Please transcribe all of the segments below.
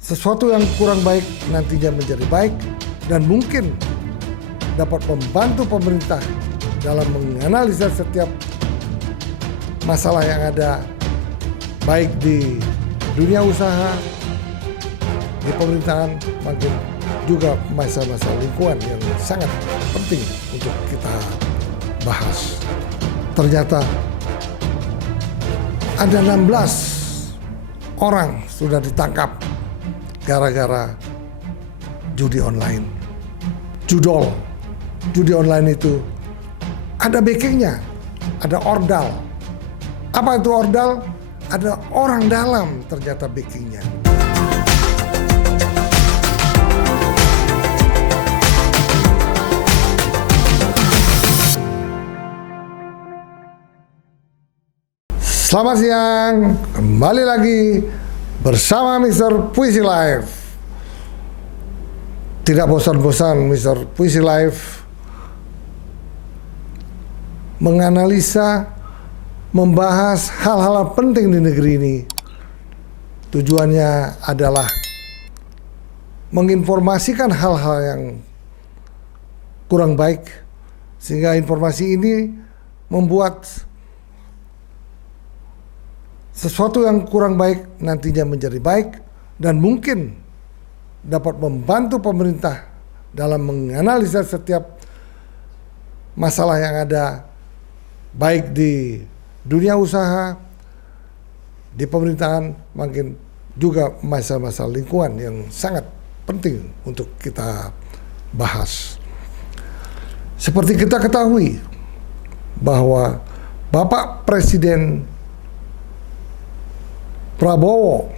sesuatu yang kurang baik nantinya menjadi baik dan mungkin dapat membantu pemerintah dalam menganalisa setiap masalah yang ada, baik di dunia usaha, di pemerintahan, maupun juga masalah-masalah lingkungan yang sangat penting untuk kita bahas. Ternyata ada 16 orang sudah ditangkap gara-gara judi online. Judi online itu ada backingnya, ada ordal. Apa itu ordal? Ada orang dalam ternyata backingnya. Selamat siang, kembali lagi bersama Mr. Puisi Live. Tidak bosan-bosan Mr. Puisi Live menganalisa, membahas hal-hal penting di negeri ini. Tujuannya adalah menginformasikan hal-hal yang kurang baik, sehingga informasi ini membuat sesuatu yang kurang baik nantinya menjadi baik dan mungkin dapat membantu pemerintah dalam menganalisa setiap masalah yang ada, baik di dunia usaha, di pemerintahan, maupun juga masalah-masalah lingkungan yang sangat penting untuk kita bahas. Seperti kita ketahui bahwa Bapak Presiden Prabowo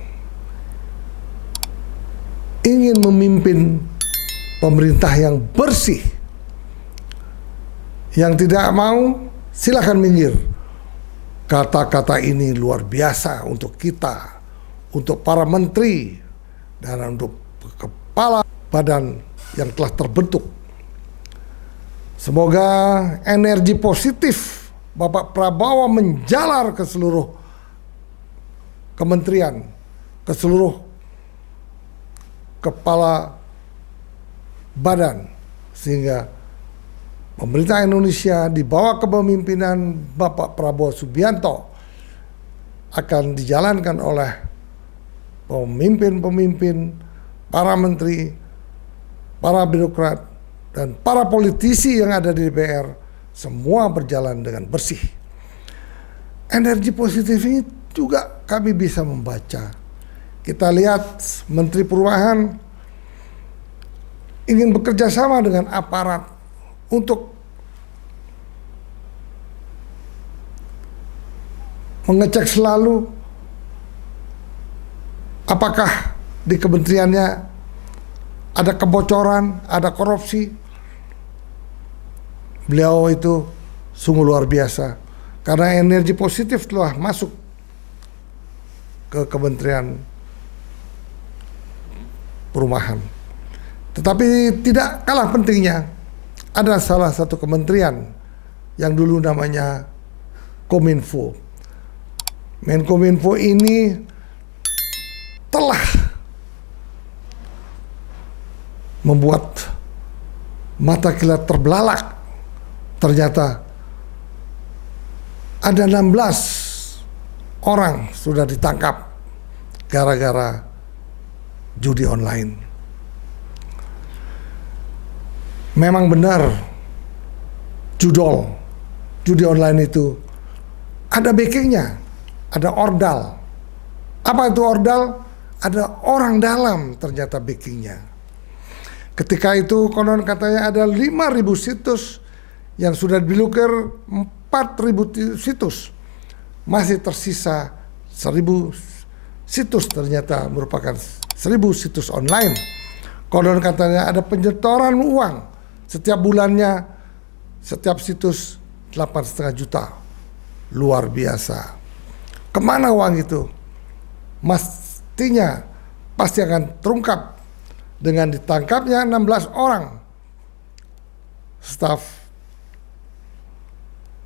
ingin memimpin pemerintah yang bersih. Yang tidak mau, silakan minggir. Kata-kata ini luar biasa untuk kita, untuk para menteri, dan untuk kepala badan yang telah terbentuk. Semoga energi positif Bapak Prabowo menjalar ke seluruh kementerian, ke seluruh kepala badan, sehingga pemerintah Indonesia di bawah kepemimpinan Bapak Prabowo Subianto akan dijalankan oleh pemimpin-pemimpin, para menteri, para birokrat, dan para politisi yang ada di DPR, semua berjalan dengan bersih. Energi positif ini juga kami bisa membaca. Kita lihat Menteri Perumahan ingin bekerja sama dengan aparat untuk mengecek selalu apakah di kementeriannya ada kebocoran, ada korupsi. Beliau itu sungguh luar biasa karena energi positif telah masuk ke Kementerian Perumahan. Tetapi tidak kalah pentingnya, ada salah satu kementerian yang dulu namanya Kominfo. Menkominfo ini telah membuat mata kita terbelalak. Ternyata ada 16 orang sudah ditangkap gara-gara judi online. Memang benar judi online itu ada backingnya, ada ordal. Apa itu ordal? Ada orang dalam ternyata backingnya. Ketika itu konon katanya ada 5.000 situs yang sudah diblokir, 4.000 situs. Masih tersisa 1.000 situs, ternyata merupakan 1.000 situs online. Konon katanya ada penyetoran uang setiap bulannya, setiap situs 8,5 juta. Luar biasa. Kemana uang itu? Mestinya pasti akan terungkap dengan ditangkapnya 16 orang staf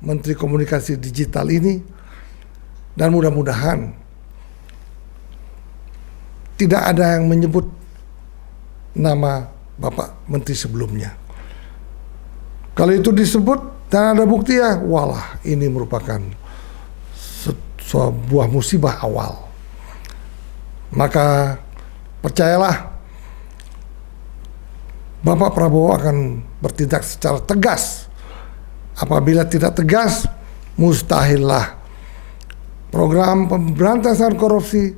Menteri Komunikasi Digital ini. Dan mudah-mudahan tidak ada yang menyebut nama Bapak Menteri sebelumnya. Kalau itu disebut dan ada bukti, ya walah, ini merupakan sebuah musibah awal. Maka percayalah, Bapak Prabowo akan bertindak secara tegas. Apabila tidak tegas, mustahillah program pemberantasan korupsi,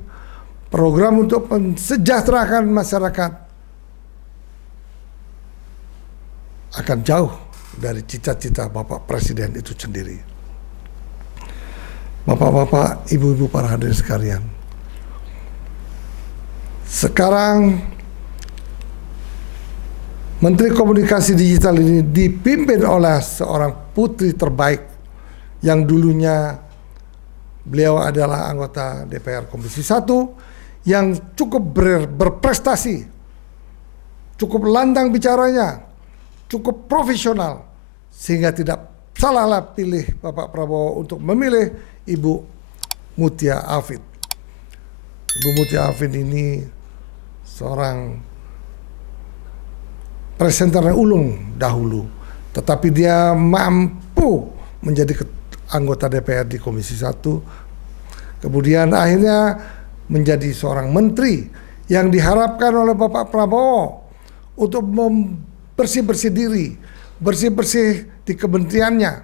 program untuk mensejahterakan masyarakat akan jauh dari cita-cita Bapak Presiden itu sendiri. Bapak-bapak, ibu-ibu, para hadirin sekalian, sekarang Menteri Komunikasi Digital ini dipimpin oleh seorang putri terbaik yang dulunya beliau adalah anggota DPR Komisi 1 yang cukup berprestasi, cukup lantang bicaranya, cukup profesional, sehingga tidak salahlah pilih Bapak Prabowo untuk memilih Ibu Mutia Afid. Ibu Mutia Afid ini seorang presenter ulung dahulu, tetapi dia mampu menjadi anggota DPR di Komisi 1. Kemudian akhirnya menjadi seorang menteri yang diharapkan oleh Bapak Prabowo untuk bersih-bersih diri, bersih-bersih di kementeriannya,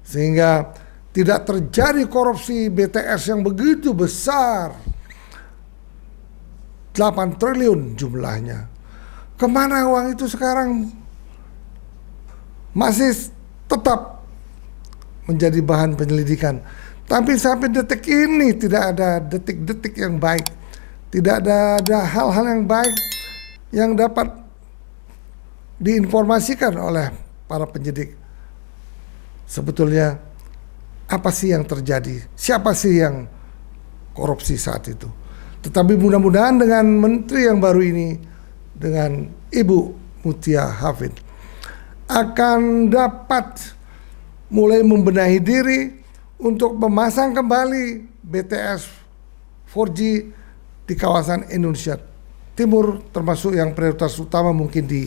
sehingga tidak terjadi korupsi BTS yang begitu besar, 8 triliun jumlahnya. Kemana uang itu sekarang? Masih tetap menjadi bahan penyelidikan. Tapi sampai detik ini tidak ada detik-detik yang baik. Tidak ada hal-hal yang baik yang dapat diinformasikan oleh para penyidik. Sebetulnya apa sih yang terjadi? Siapa sih yang korupsi saat itu? Tetapi mudah-mudahan dengan menteri yang baru ini, dengan Ibu Mutia Hafid, akan dapat mulai membenahi diri untuk memasang kembali BTS 4G di kawasan Indonesia Timur, termasuk yang prioritas utama mungkin di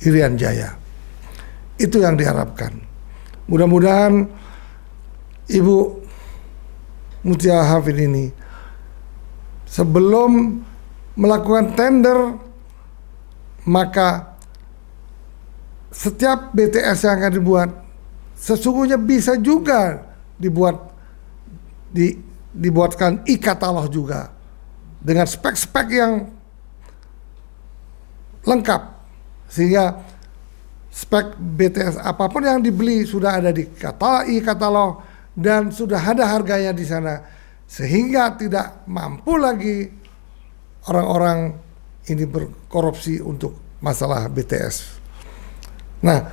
Irian Jaya. Itu yang diharapkan. Mudah-mudahan Ibu Mutia Hafid ini sebelum melakukan tender, maka setiap BTS yang akan dibuat sesungguhnya bisa juga dibuatkan e-katalog juga dengan spek-spek yang lengkap, sehingga spek BTS apapun yang dibeli sudah ada di e-katalog dan sudah ada harganya di sana, sehingga tidak mampu lagi orang-orang ini berkorupsi untuk masalah BTS. Nah,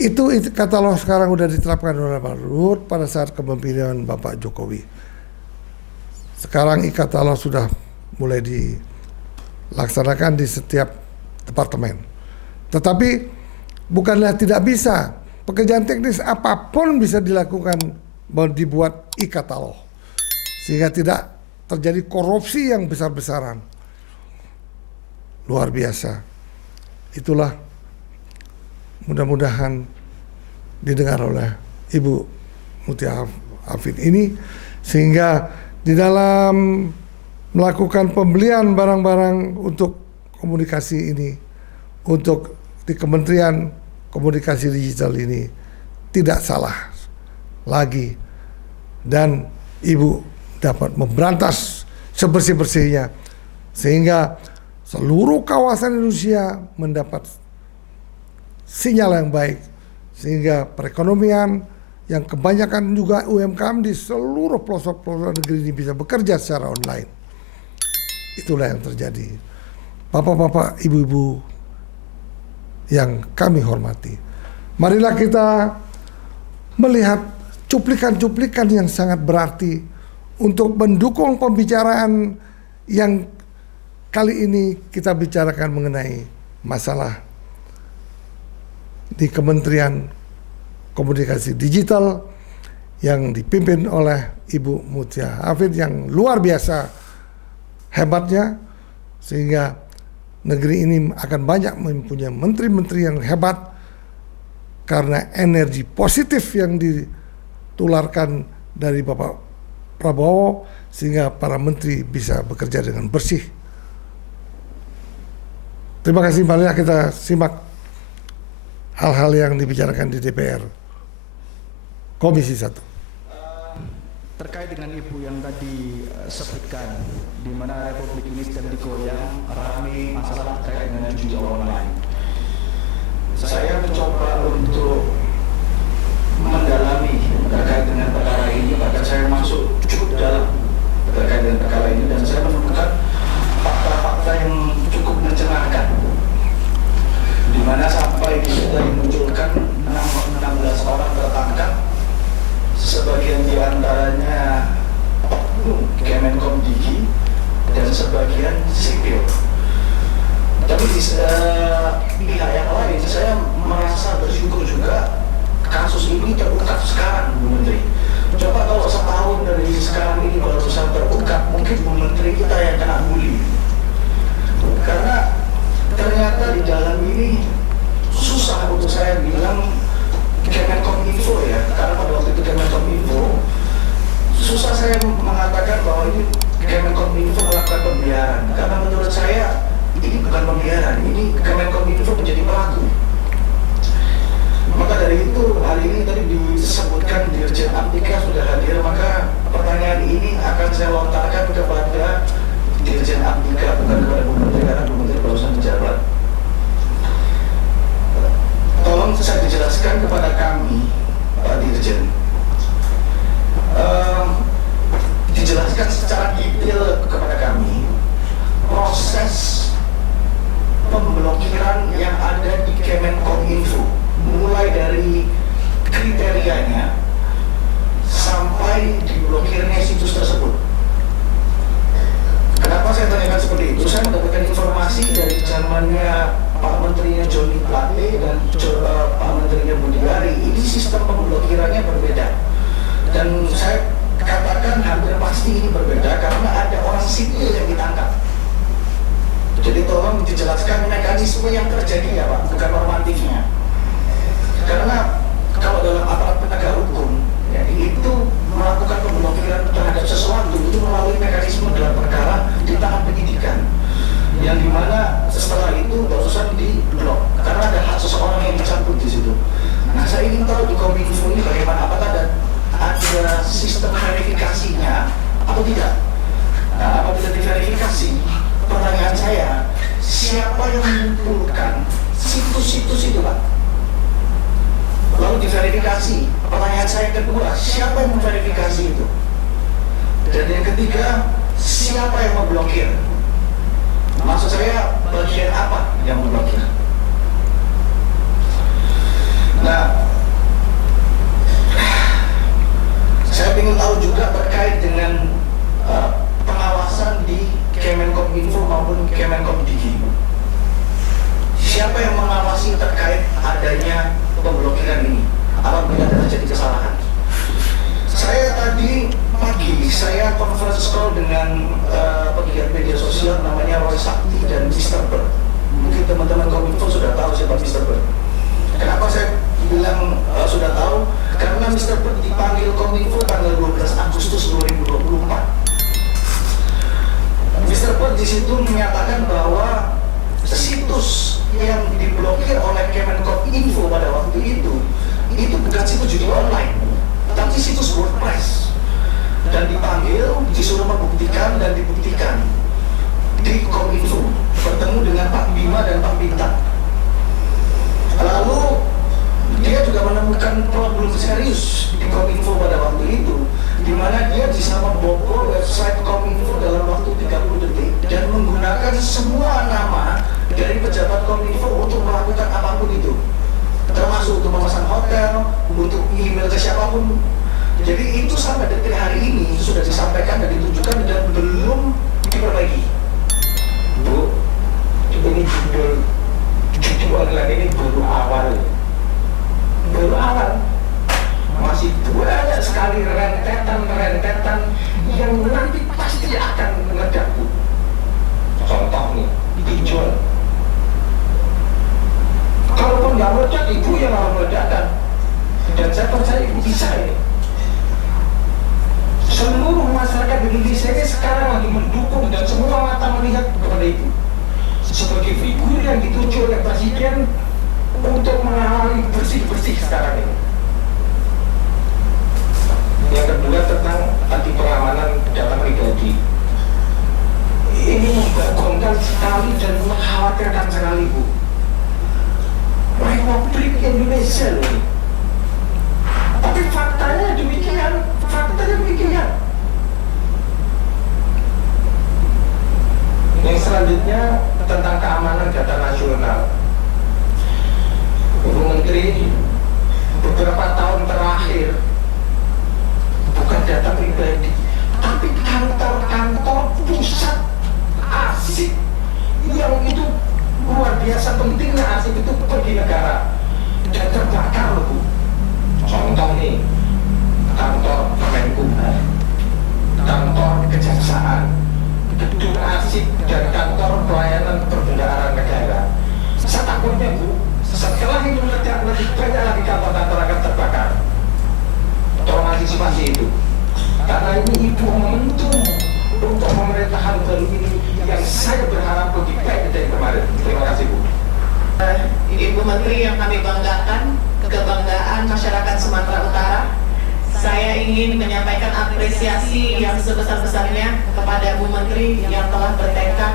itu katalog sekarang sudah diterapkan oleh Pak Luhut pada saat kepemimpinan Bapak Jokowi. Sekarang e-katalog sudah mulai dilaksanakan di setiap departemen. Tetapi bukanlah tidak bisa, pekerjaan teknis apapun bisa dilakukan, dibuat e-katalog, sehingga tidak terjadi korupsi yang besar-besaran. Luar biasa. Itulah mudah-mudahan didengar oleh Ibu Mutia Hafid ini, sehingga di dalam melakukan pembelian barang-barang untuk komunikasi ini, untuk di Kementerian Komunikasi Digital ini tidak salah lagi, dan Ibu dapat memberantas sebersih-bersihnya, sehingga seluruh kawasan Indonesia mendapat sinyal yang baik, sehingga perekonomian yang kebanyakan juga UMKM di seluruh pelosok-pelosok negeri ini bisa bekerja secara online. Itulah yang terjadi. Bapak-bapak, ibu-ibu yang kami hormati, marilah kita melihat cuplikan-cuplikan yang sangat berarti untuk mendukung pembicaraan yang kali ini kita bicarakan mengenai masalah di Kementerian Komunikasi Digital yang dipimpin oleh Ibu Mutia Hafid yang luar biasa hebatnya, sehingga negeri ini akan banyak mempunyai menteri-menteri yang hebat karena energi positif yang ditularkan dari Bapak Prabowo, sehingga para menteri bisa bekerja dengan bersih. Terima kasih. Mari kita simak hal-hal yang dibicarakan di DPR Komisi 1. Terkait dengan Ibu yang tadi sebutkan, di mana Republik ini sedang digoyang ramai masalah terkait dengan judi online. Saya mencoba untuk mendalami terkait dengan perkara ini, bahkan saya masuk cukup dalam terkait dengan perkara ini, dan saya menemukan fakta-fakta yang cukup mencerahkan, di mana sampai kita dimunculkan 16 orang tertangkap, sebagian diantaranya Kemenkomdiki dan sebagian sipil. Tapi di pihak yang lain, saya merasa bersyukur juga kasus ini terungkap sekarang, Bu Menteri. Coba kalau setahun dari sekarang ini baru terungkap, mungkin Bu Menteri kita yang kena bully. Karena ternyata di dalam ini susah untuk saya bilang Kemenkominfo ya, karena pada waktu itu Kemenkominfo susah saya mengatakan bahwa ini Kemenkominfo melakukan pembiaran, karena menurut saya ini bukan pembiaran, ini Kemenkominfo menjadi pelaku. Maka dari itu hari ini tadi disebutkan Dirjen Aptika sudah hadir, maka pertanyaan ini akan saya lontarkan kepada Dirjen Aptika, bukan kepada Bu Menteri, karena Bu Menteri barusan menjabat. Tolong saya dijelaskan kepada kami, Pak Dirjen, dijelaskan secara detail kepada kami proses pemblokiran yang ada di Kemenkominfo, mulai dari kriterianya sampai diblokirnya situs tersebut. Kenapa saya tanyakan seperti itu? Saya mendapatkan informasi dari zamannya Pak Menterinya Joni Plate dan Pak Menterinya Budiari, ini sistem pemblokirannya berbeda. Dan saya katakan hampir pasti ini berbeda karena ada orang sipil yang ditangkap. Jadi tolong dijelaskan mekanisme yang terjadi ya Pak, bukan normatifnya. Karena kalau dalam aparat penegak hukum, ya, itu melakukan pemblokiran terhadap sesuatu itu melalui mekanisme dalam perkara di tahap penyidikan, yang dimana setelah itu barusan di blok karena ada hak seseorang yang tersangkut di situ. Nah, saya ingin tahu di Kominfo ini bagaimana, apakah ada sistem verifikasinya atau tidak. Nah, apabila diverifikasi, pertanyaan saya, siapa yang mengumpulkan situs-situs itu Pak? Lalu diverifikasi, pertanyaan saya kedua, siapa yang memverifikasi itu? Dan yang ketiga, siapa yang memblokir? Maksud saya, bagian apa yang memblokir? Nah, saya ingin tahu juga terkait dengan pengawasan di Kemenkominfo maupun Kemenkomdiki. Siapa yang mengawasi terkait adanya pemblokiran ini apabila terjadi kesalahan? Saya tadi pagi saya conference call dengan pegiat media sosial namanya Roy Sakti dan Mr. Bird. Mungkin teman-teman Kominfo sudah tahu siapa Mr. Bird. Kenapa saya bilang sudah tahu? Karena Mr. Bird dipanggil Kominfo tanggal 12 Agustus 2024. Mr. Bird di situ menyatakan bahwa situs yang diblokir oleh Kemenkominfo pada waktu itu bukan situs judi online, tapi situs WordPress. Dan dipanggil, disuruh membuktikan dan dibuktikan di Kominfo, bertemu dengan Pak Bima dan Pak Bintang. Lalu dia juga menemukan problem serius di Kominfo pada waktu itu, di mana dia bisa membobol website Kominfo dalam waktu 30 detik dan menggunakan semua nama dari pejabat Kominfo untuk melakukan apapun itu, termasuk untuk memesan hotel, untuk email ke siapapun. Jadi itu sampai detik hari ini itu sudah disampaikan dan ditunjukkan dan belum diperbaiki. Bu, ini judul online ini baru awal. Masih banyak sekali rentetan yang nanti pasti akan meledak, Bu. dijual. Kalaupun nggak meledak, ibu yang harus meledakkan. Dan saya percaya ibu bisa ini. Seluruh masyarakat Indonesia ini sekarang lagi mendukung dan semua mata melihat kepada ibu sebagai figur yang ditunjuk oleh Presiden untuk mengawali bersih-bersih sekarang ini. Yang kedua tentang anti pengamanan data pribadi. Ini membagongkan sekali dan mengkhawatirkan sekali, Bu. Republik Indonesia loh ini. Tapi faktanya demikian. Yang selanjutnya tentang keamanan data nasional. Ibu Menteri, beberapa tahun terakhir bukan data pribadi, tapi kantor-kantor pusat arsip yang itu luar biasa pentingnya arsip itu pergi negara dan terbakar loh, Bu. Contoh nih, kantor Kemenkumham, kantor Kejaksaan, gedung arsip dan kantor pelayanan perbendaharaan negara. Saya takutnya, Bu, setelah itu meledak lebih banyak lagi kantor-kantor akan terbakar. Tolong antisipasi itu. Karena ini ibu momentum untuk pemerintahan baru ini yang saya berharap lebih baik dari kemarin. Terima kasih, Bu. Ibu Menteri yang kami banggakan, kebanggaan masyarakat Sumatera Utara, saya ingin menyampaikan apresiasi yang sebesar-besarnya kepada Bu Menteri yang telah bertekad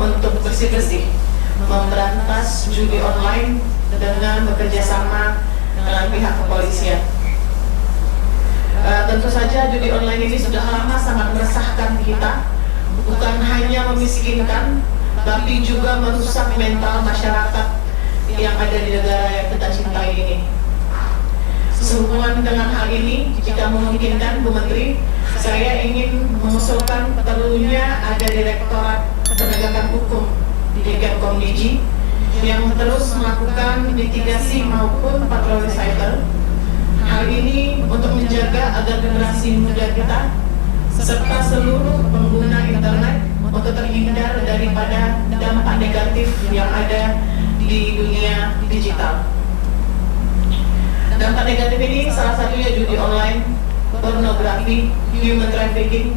untuk bersih-bersih memberantas judi online dengan bekerja sama dengan pihak kepolisian. Tentu saja judi online ini sudah lama sangat meresahkan kita, bukan hanya memiskinkan, tapi juga merusak mental masyarakat yang ada di negara yang kita cintai ini. Sehubungan dengan hal ini, jika memungkinkan Bu Menteri, saya ingin mengusulkan perlunya ada Direktorat Penegakan Hukum di Kemkomdigi yang terus melakukan mitigasi maupun patroli cyber. Hal ini untuk menjaga agar generasi muda kita serta seluruh pengguna internet untuk terhindar daripada dampak negatif yang ada di dunia digital. Dampak negatif ini salah satunya judi online, pornografi, human trafficking,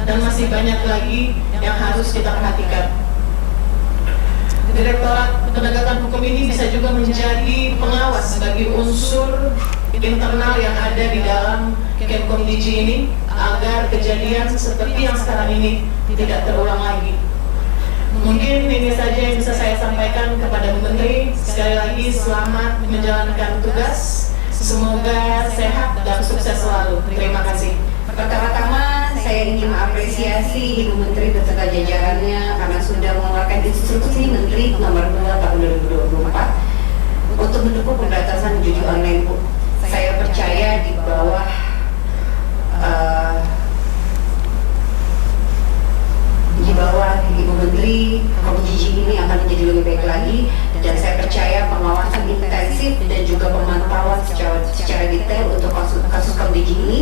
dan masih banyak lagi yang harus kita perhatikan. Direktorat Penegakan Hukum ini bisa juga menjadi pengawas bagi unsur internal yang ada di dalam Kemkomdigi ini agar kejadian seperti yang sekarang ini tidak terulang lagi. Mungkin ini saja yang bisa saya sampaikan kepada Bu Menteri. Sekali lagi selamat menjalankan tugas. Semoga sehat dan sukses selalu. Terima kasih. Pertama-tama saya ingin mengapresiasi Ibu Menteri beserta jajarannya karena sudah mengeluarkan instruksi Menteri nomor 2 tahun 2024 untuk mendukung pemberantasan judi online, Bu. Saya percaya di bawah Ibu Menteri, Komdigi ini akan menjadi lebih baik lagi, dan saya percaya pengawasan intensif dan juga pemantauan secara detail untuk kasus Komdigi ini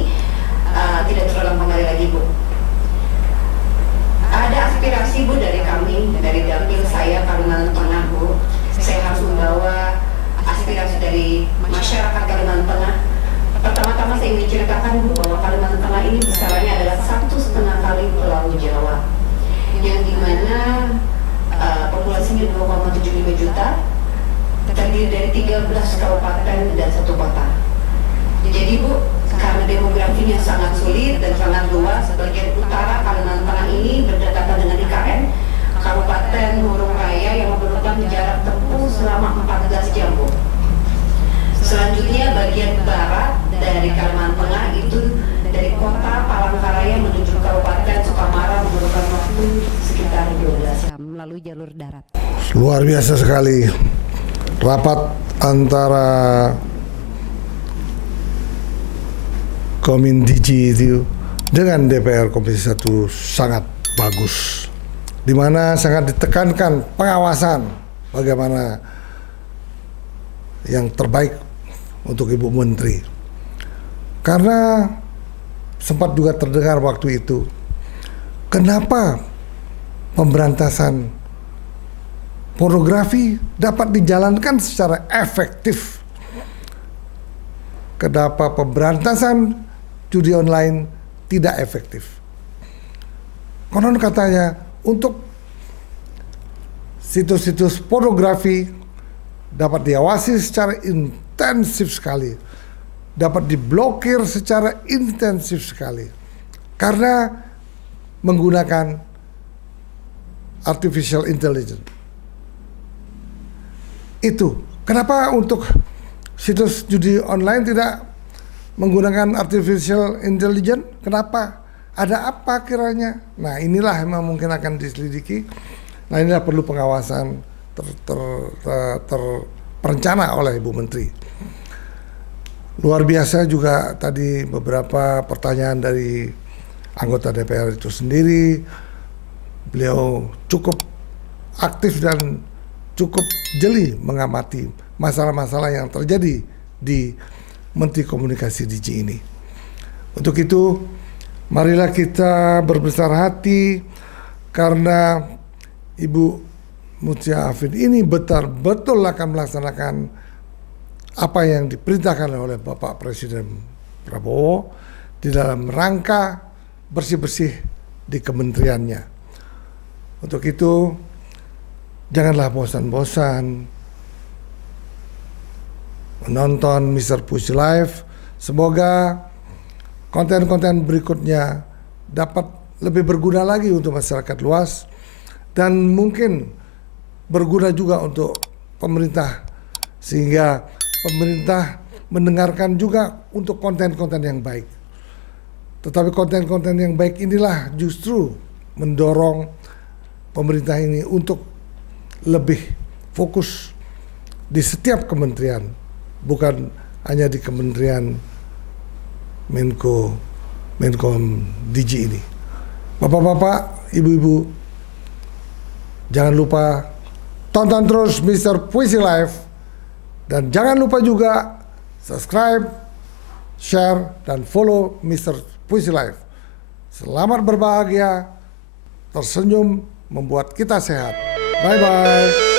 tidak terulang kembali lagi, Bu. Ada aspirasi, Bu, dari kami, dari dapil saya Kalimantan Tengah, Bu. Saya harus membawa aspirasi dari masyarakat Kalimantan Tengah. Pertama-tama saya ingin ceritakan, Bu, bahwa Kalimantan Tengah ini besarannya adalah 1,5 kali Pulau Jawa, yang dimana populasinya 2,75 juta, terdiri dari 13 kabupaten dan 1 kota. Jadi, Bu, karena demografinya sangat sulit dan sangat luas, bagian utara Kalimantan Tengah ini berdekatan dengan IKN, Kabupaten Hurung Raya, yang memerlukan jarak tempuh selama 14 jam, Bu. Selanjutnya bagian barat dari Kalimantan Tengah itu dari kota Palangkaraya menuju Kabupaten Sukamara memerlukan waktu sekitar 12 jam melalui jalur darat. Luar biasa sekali rapat antara Komdigi itu dengan DPR Komisi 1 sangat bagus, di mana sangat ditekankan pengawasan bagaimana yang terbaik untuk Ibu Menteri. Karena sempat juga terdengar waktu itu, kenapa pemberantasan pornografi dapat dijalankan secara efektif. Kenapa pemberantasan judi online tidak efektif? Konon katanya untuk situs-situs pornografi dapat diawasi secara intensif sekali, dapat diblokir secara intensif sekali karena menggunakan artificial intelligence. Itu kenapa untuk situs judi online tidak menggunakan artificial intelligence? Kenapa? Ada apa kiranya? Nah, inilah yang mungkin akan diselidiki. Nah, inilah perlu pengawasan terencana oleh Ibu Menteri. Luar biasa juga tadi beberapa pertanyaan dari anggota DPR itu sendiri. Beliau cukup aktif dan cukup jeli mengamati masalah-masalah yang terjadi di Menteri Komunikasi DG ini. Untuk itu, marilah kita berbesar hati karena Ibu Mutia Afin ini betul-betul akan melaksanakan apa yang diperintahkan oleh Bapak Presiden Prabowo di dalam rangka bersih-bersih di kementeriannya. Untuk itu, janganlah bosan-bosan menonton Mr. Puisi Live. Semoga konten-konten berikutnya dapat lebih berguna lagi untuk masyarakat luas dan mungkin berguna juga untuk pemerintah, sehingga pemerintah mendengarkan juga untuk konten-konten yang baik. Tetapi konten-konten yang baik inilah justru mendorong pemerintah ini untuk lebih fokus di setiap kementerian, bukan hanya di Kementerian Menkom DG ini. Bapak-bapak, ibu-ibu, jangan lupa tonton terus Mr. Puisi Live dan jangan lupa juga subscribe, share, dan follow Mr. Puisi Live. Selamat berbahagia, tersenyum membuat kita sehat. Bye-bye.